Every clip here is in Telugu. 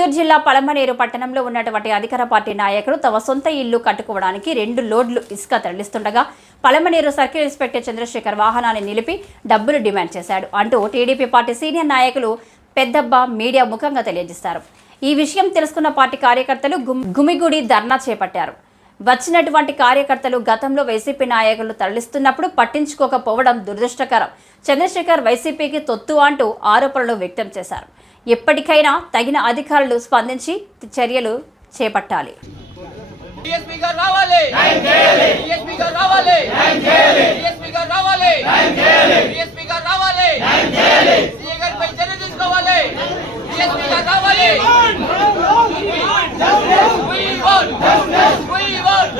చిత్తూరు జిల్లా పలమనేరు పట్టణంలో ఉన్నటువంటి అధికార పార్టీ నాయకులు తమ సొంత ఇల్లు కట్టుకోవడానికి రెండు లోడ్లు ఇసుక తరలిస్తుండగా పలమనేరు సర్కిల్ ఇన్స్పెక్టర్ చంద్రశేఖర్ వాహనాన్ని నిలిపి డబ్బులు డిమాండ్ చేశాడు అంటూ టీడీపీ పార్టీ సీనియర్ నాయకులు పెద్దబ్బ మీడియా ముఖంగా తెలియజేశారు. ఈ విషయం తెలుసుకున్న పార్టీ కార్యకర్తలు గుమిగుడి గుమిగూడి ధర్నా చేపట్టారు. వచ్చినటువంటి కార్యకర్తలు గతంలో వైసీపీ నాయకులు తరలిస్తున్నప్పుడు పట్టించుకోకపోవడం దురదృష్టకరం. చంద్రశేఖర్ వైసీపీకి తొత్తు అంటూ ఆరోపణలు వ్యక్తం చేశారు. ఎప్పటికైనా తగిన అధికారులు స్పందించి చర్యలు చేపట్టాలి. రావాలి. డిఎస్పీ గారు రావాలి డిఎస్పీ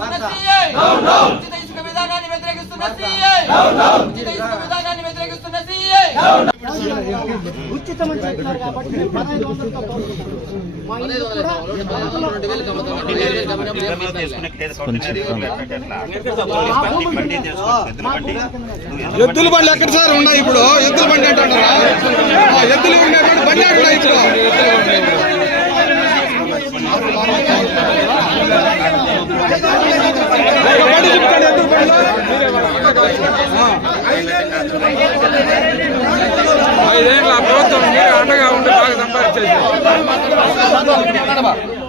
వ్యతిరేకిస్తున్న సిఐ డౌన్ డౌన్ ఉచిత ఇసుక విధానాన్ని వ్యతిరేకిస్తున్న సిఐ డౌన్ డౌన్ ఉచిత ఇసుక విధానాన్ని వ్యతిరేకిస్తున్న సిఐ డౌన్ ఉచితమని చెప్తున్నారు కాబట్టి మేము పదహైదు వందలతో తోలుకుంటాం. మా ఇల్లు కూడా ఎద్దుల బండి ఎక్కడ సార్ ఉన్నాయి ఇప్పుడు ఎద్దుల బండి అంటారా ఎద్దులు ఉండేటువంటి బండి అంటున్నా ఇప్పుడు ఒక బండి చెప్తాడు ఎద్దుల ఐదేళ్ళ ప్రభుత్వం మీరు అండగా ఉండి బాగా సంపాదించేసి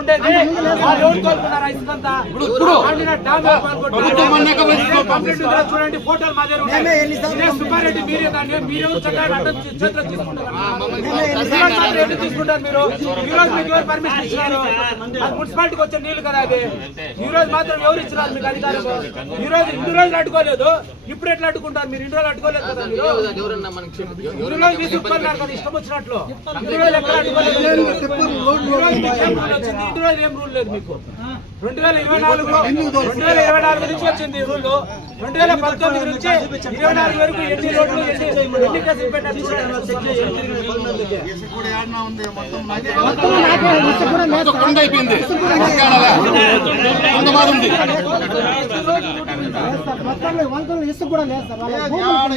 ఉండేది. ఆ రోడ్డు తోలుకున్నారు ఆ ఇసుకంతా. చూడండి ఫోటోలు మా దగ్గర ఉన్నాయి. సుబ్బారెడ్డి మీరే దాన్ని మీరే చక్కగా అడ్డం చేతిలో తీసుకుంటారు. మీరు. ఈ రోజు మీకు ఎవరు పర్మిషన్ ఇచ్చినారు? మున్సిపాలిటీకి వచ్చే నీళ్ళు కదా అది ఈ రోజు మాత్రం ఎవరు ఇచ్చినారు మీకు అధికారం? ఈ రోజు ఇన్ని రోజులు అడ్డుకోలేదు. ఇప్పుడు ఎట్లా అడ్డుకుంటారు మీరు? ఇన్ని రోజులు అడ్డుకోలేదు కదా మీరు? ఇన్ని రోజులు తీసుకున్నారు కదా ఇష్టం వచ్చినట్లు. ఇన్ని రోజులు ఎక్కడ అడ్డుకోలేదు? మీకు ఏం రూల్ లేదు మీకు రెండు వేల ఇరవై నాలుగులో రెండు వేల ఇరవై నాలుగు నుంచి వచ్చింది ఈ రూల్ రెండు వేల పంతొమ్మిది నుంచి ఇరవై నాలుగు వరకు ఎన్ని రోడ్లు ఎన్ని ఎన్ని కేసులు పెట్టారు మొత్తంలో ఇసుక కూడా లేదు సార్. వాళ్ళ భూములు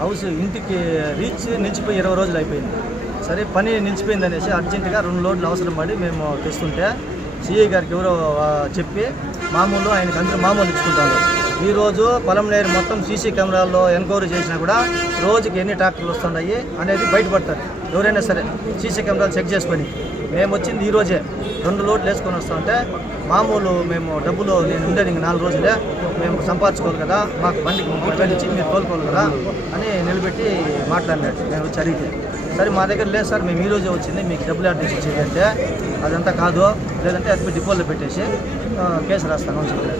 హౌస్ ఇంటికి రీచ్ నిలిచిపోయి ఇరవై రోజులు అయిపోయింది. సరే పని నిలిచిపోయింది అనేసి అర్జెంటుగా రెండు లోడ్లు అవసరం పడి మేము తెస్తుంటే సిఐ గారికి ఎవరో చెప్పి మామూలు ఆయనకి అందరూ మామూలు ఇచ్చుకుంటారు. ఈరోజు పొలంనేరు మొత్తం సీసీ కెమెరాల్లో ఎంక్వైరీ చేసినా కూడా రోజుకి ఎన్ని ట్రాక్టర్లు వస్తున్నాయి అనేది బయటపడతారు. ఎవరైనా సరే సీసీ కెమెరాలు చెక్ చేసుకొని మేము వచ్చింది ఈరోజే రెండు లోడ్లు వేసుకొని వస్తామంటే మామూలు మేము డబ్బులు నేను ఉండేది ఇంక నాలుగు రోజులే మేము సంపాదించుకోవాలి కదా మాకు బండికి ముప్పై వేలు ఇచ్చి మీరు తోలుకోవాలి కదా అని నిలబెట్టి మాట్లాడినాడు. మేము వచ్చి అడిగితే సరే మా దగ్గర లేదు సార్ మేము ఈ రోజే వచ్చింది మీకు డబ్బులు యాడ్ చేసి చేయంటే అదంతా కాదు లేదంటే అది డిపోలో పెట్టేసి కేసు రాస్తాను అని చెప్పారు.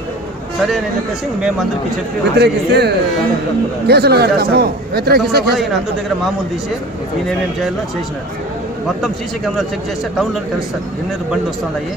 సరే అని చెప్పేసి మేము అందరికీ చెప్పి వ్యతిరేకిస్తే కేసులు కడతాము. వ్యతిరేకిస్తే ఈయన అందరి దగ్గర మామూలు తీసి ఈయన ఏమేమి చేయాలో చేసినాడు. మొత్తం సీసీ కెమెరాలు చెక్ చేస్తే టౌన్లో తెలుస్తుంది ఎన్ని బండ్లు వస్తున్నాయి